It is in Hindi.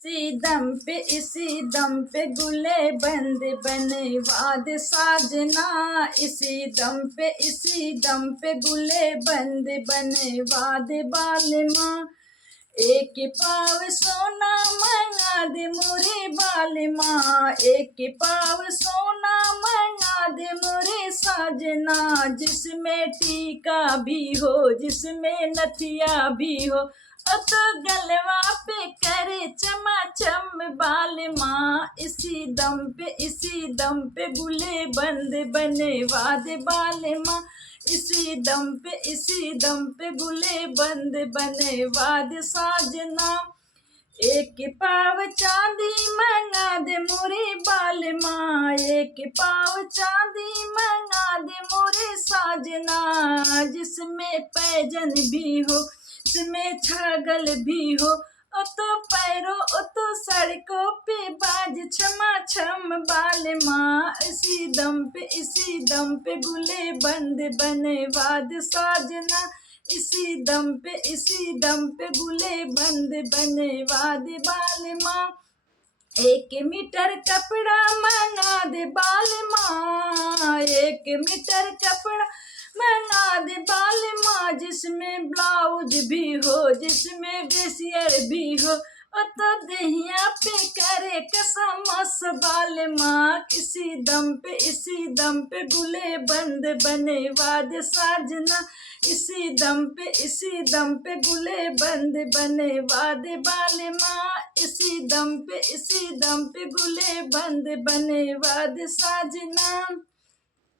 इसी दम पे गुले बंद बने वाद साजना। इसी दम पे गुले बंद बने वाद बालमा। एक पाव सोना मंगा दे मोरे बालमा। एक पाव सोना मंगा दे मोरे साजना। जिसमें टीका भी हो, जिसमें नथिया भी हो, तो गलवा पे करे चमाचम बालमा। इसी दम पे गुले बंद बने वादे बालमा। इसी दम पे गुले बंद बने वाद साजना। एक पाव चांदी मंगा दे मोरे बालमा। एक पाव चांदी मंगा दे मोरे साजना। जिसमें पैजन भी हो, जिसमें छागल भी हो, ओ तो पैरों ओ तो सड़कों पे बाज छमा छम बालमा। इसी दम पे गुले बंद बने वाद साजना। इसी दम पे गुले बंद बने वाद बालमा। 1 मीटर कपड़ा मंगा दे बालमा। 1 मीटर कपड़ा मंगा दे बालमा। जिसमें ब्लाउज भी हो, जिसमें ब्रेसियर भी हो, ओ तो दहिया पे करे कसमस बालमा। इसी दम पे गुले बंद बने वाद साजना। इसी दम पे गुले बंद बने वाद बालमा। इसी दम पे गुले बंद बने वाद साजना।